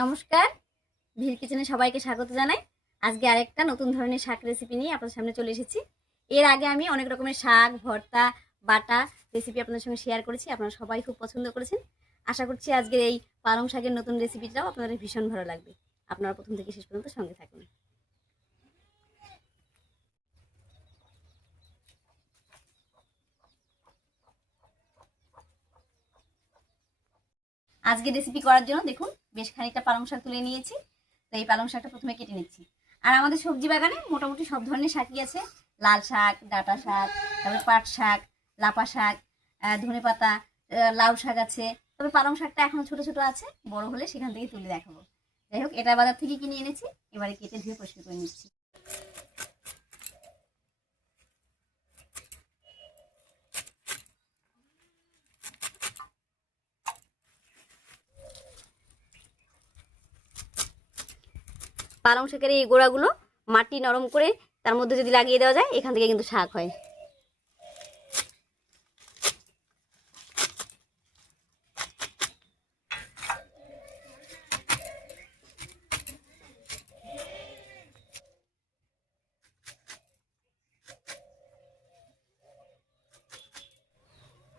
নমস্কার, ভিল কিচেনে সবাইকে স্বাগত জানাই। আজকে আরেকটা নতুন ধরনের শাক রেসিপি নিয়ে আপনাদের সামনে চলে এসেছি। এর আগে আমি অনেক রকমের শাক, ভর্তা, বাটা রেসিপি আপনাদের সঙ্গে শেয়ার করেছি। আপনারা সবাই খুব পছন্দ করেছেন। আশা করছি আজকের এই পালং শাকের নতুন রেসিপিটাও আপনাদের ভীষণ ভালো লাগবে। আপনারা প্রথম থেকে শেষ পর্যন্ত সঙ্গে থাকুন। আজকে রেসিপি করার জন্য দেখুন বেশ খানিকটা পালং শাক তুলে নিয়েছি। তো এই পালং শাকটা প্রথমে কেটে নিচ্ছি। আর আমাদের সবজি বাগানে মোটামুটি সব ধরনের শাকই আছে। লাল শাক, ডাঁটা শাক, তারপরে পাট শাক, লাপা শাক, ধনেপাতা, লাউ শাক আছে। তবে পালং শাকটা এখনো ছোট ছোট আছে, বড় হলে সেখান থেকে তুলে দেখাবো। যাই হোক, এটা বাজার থেকে কিনে এনেছি, এবারে কেটে ধুয়ে পরিষ্কার করে নিচ্ছি। পালং শাকের এই গোড়াগুলো মাটি নরম করে তার মধ্যে যদি লাগিয়ে দেওয়া যায়, এখান থেকে কিন্তু শাক হয়।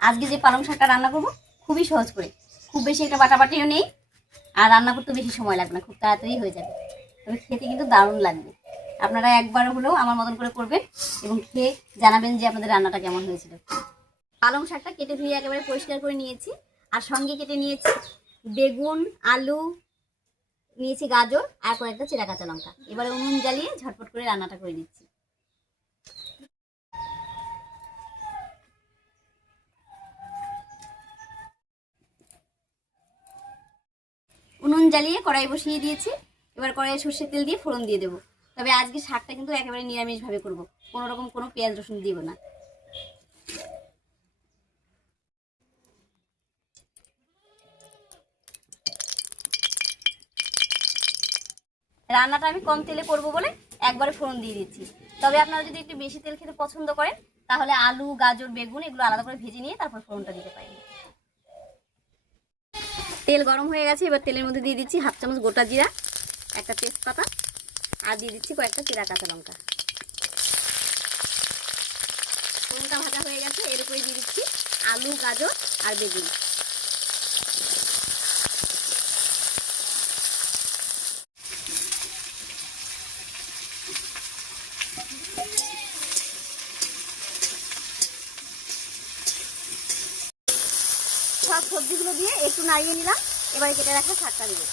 আজকে যে পালং শাকটা রান্না করবো খুবই সহজ করে, খুব বেশি একটা বাটাবাটিও নেই, আর রান্না করতে বেশি সময় লাগবে না, খুব তাড়াতাড়ি হয়ে যাবে। তবে খেতে কিন্তু দারুণ লাগবে। আপনারা একবার হলেও আমার মতন করে করবেন এবং খেয়ে জানাবেন যে আপনাদের রান্নাটা কেমন হয়েছিল। পালং শাকটা কেটে ধুয়ে একেবারে পরিষ্কার করে নিয়েছি, আর সঙ্গে কেটে নিয়েছি বেগুন, আলু, নিয়েছি গাজর আর কয়েকটা চেরা কাঁচা লঙ্কা। এবারে উনুন জ্বালিয়ে ঝটপট করে রান্নাটা করে নিচ্ছি। উনুন জ্বালিয়ে কড়াই বসিয়ে দিয়েছি। এবার কড়াইয়ে সর্ষের তেল দিয়ে ফোড়ন দিয়ে দেবো। তবে আজকে শাকটা কিন্তু একেবারে নিরামিষভাবে করবো, কোনো রকম কোনো পেঁয়াজ রসুন দিব না। রান্নাটা আমি কম তেলে করবো বলে একবারে ফোড়ন দিয়ে দিচ্ছি। তবে আপনারা যদি একটু বেশি তেল খেতে পছন্দ করেন, তাহলে আলু, গাজর, বেগুন এগুলো আলাদা করে ভেজে নিয়ে তারপর ফোড়নটা দিতে পারেন। তেল গরম হয়ে গেছে, এবার তেলের মধ্যে দিয়ে দিচ্ছি হাফ চামচ গোটা জিরা, একটা তেজপাতা, আর দিয়ে দিচ্ছি কয়েকটা চেরা কাঁচা লঙ্কা। ফোড়নটা ভাজা হয়ে গেছে, এর উপরে দিয়ে দিচ্ছি আলু, গাজর আর বেগুন। সব সবজিগুলো দিয়ে একটু নাড়িয়ে নিলাম। এবারে কেটে রাখা শাকটা দিব।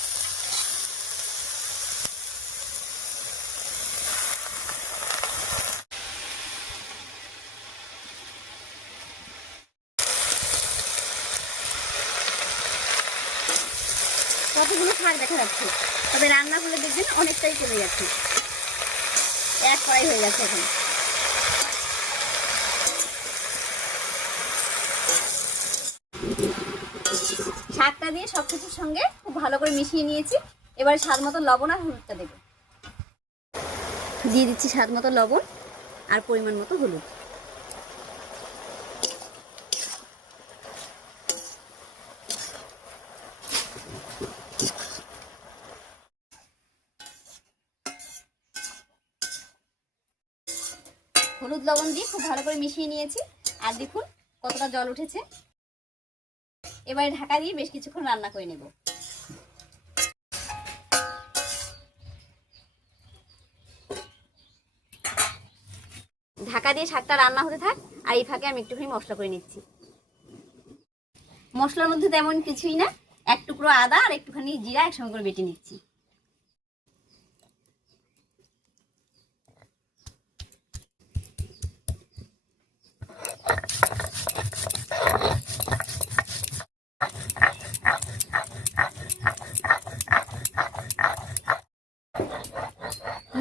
কতগুলো শাক দেখা যাচ্ছে, তবে রান্না হলে দেখবেন অনেকটাই চলে যাচ্ছে। এক কড়াই হয়ে গেছে এখন। শাকটা দিয়ে সবকিছুর সঙ্গে খুব ভালো করে মিশিয়ে নিয়েছি। এবার স্বাদ মতো লবণ আর হলুদটা দেবো। দিয়ে দিচ্ছি স্বাদ মতো লবণ আর পরিমাণ মতো হলুদ। হলুদ লবণ দিয়ে খুব ভালো করে মিশিয়ে নিয়েছি। আর দেখুন কতটা জল উঠেছে। এবারে ঢাকা দিয়ে বেশ কিছুক্ষণ রান্না করে নেব। ঢাকা দিয়ে শাকটা রান্না হতে থাক, আর এই ফাঁকে আমি একটুখানি মশলা করে নিচ্ছি। মশলার মধ্যে তেমন কিছুই না, এক টুকরো আদা আর একটুখানি জিরা একসঙ্গে করে বেটে নিচ্ছি।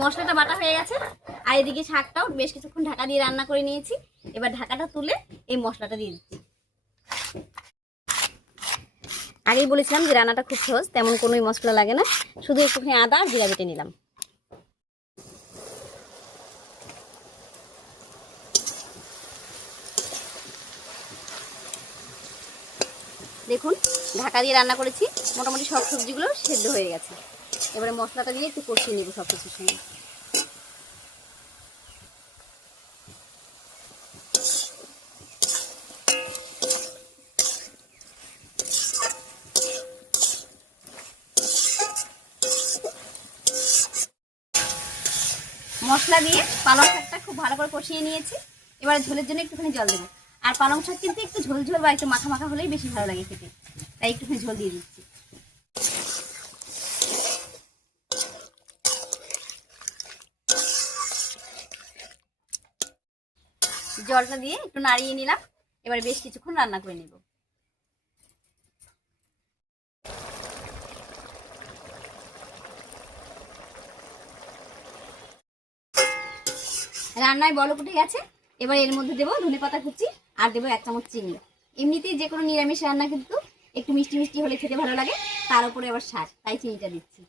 মশলাটা বাটা হয়ে গেছে, আর এদিকে শাকটাও বেশ কিছুক্ষণ ঢাকা দিয়ে রান্না করে নিয়েছি। এবার ঢাকাটা তুলে এই মশলাটা দিয়ে দিচ্ছি। আগেই বলেছিলাম যে রান্নাটা খুব সহজ, তেমন কোনোই মশলা লাগে না, শুধু একটুখানি আদা আর জিরা বেটে নিলাম। দেখুন ঢাকা দিয়ে রান্না করেছি, মোটামুটি সব সবজিগুলো সেদ্ধ হয়ে গেছে। এবারে মশলাটা দিয়ে একটু কষিয়ে নেব সব কিছুর সঙ্গে। মশলা দিয়ে পালং শাকটা খুব ভালো করে কষিয়ে নিয়েছি। এবারে ঝোলের জন্য একটুখানি জল দেবো। আর পালং শাক কিন্তু একটু ঝোল ঝোল বা একটু মাখা মাখা হলেই বেশি ভালো লাগে খেতে, তাই একটুখানি ঝোল দিয়ে দিচ্ছি। জলটা দিয়ে একটু নাড়িয়ে নিলাম। এবারে বেশ কিছুক্ষণ রান্না করে নেব। রান্নায় বলক উঠে গেছে। এবার এর মধ্যে দেবো ধনেপাতা কুচি আর দেবো 1 চামচ চিনি। এমনিতেই যে কোনো নিরামিষ রান্না কিন্তু একটু মিষ্টি মিষ্টি হলে খেতে ভালো লাগে, তার উপরে আবার স্বাদ, তাই চিনিটা দিচ্ছি।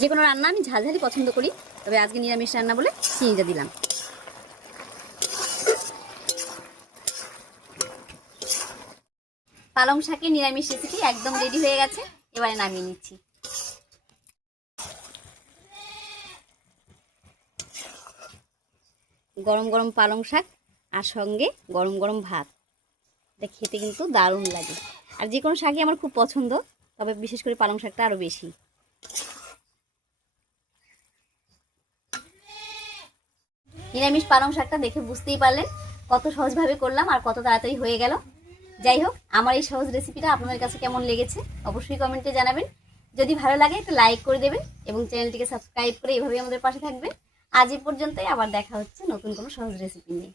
যে কোনো রান্না আমি ঝালঝালি পছন্দ করি, তবে আজকে নিরামিষ রান্না বলে চিনিটা দিলাম। পালং শাকের নিরামিষ রেসিপি একদম রেডি হয়ে গেছে। এবারে নামিয়ে নিচ্ছি। গরম গরম পালং শাক আর সঙ্গে গরম গরম ভাত, এটা খেতে কিন্তু দারুণ লাগে। আর যে কোনো শাকই আমার খুব পছন্দ, তবে বিশেষ করে পালং শাকটা আরও বেশি। নিরামিষ পালং শাকটা দেখে বুঝতেই পারলেন কত সহজভাবে করলাম আর কত তাড়াতাড়ি হয়ে গেল। যাই হোক, আমার এই সহজ রেসিপিটা আপনাদের কাছে কেমন লেগেছে অবশ্যই কমেন্টে জানাবেন। যদি ভালো লাগে একটু লাইক করে দেবেন এবং চ্যানেলটিকে সাবস্ক্রাইব করে এভাবেই আমাদের পাশে থাকবেন। আজ এই পর্যন্তই, আবার দেখা হচ্ছে নতুন কোনো সহজ রেসিপি নিয়ে।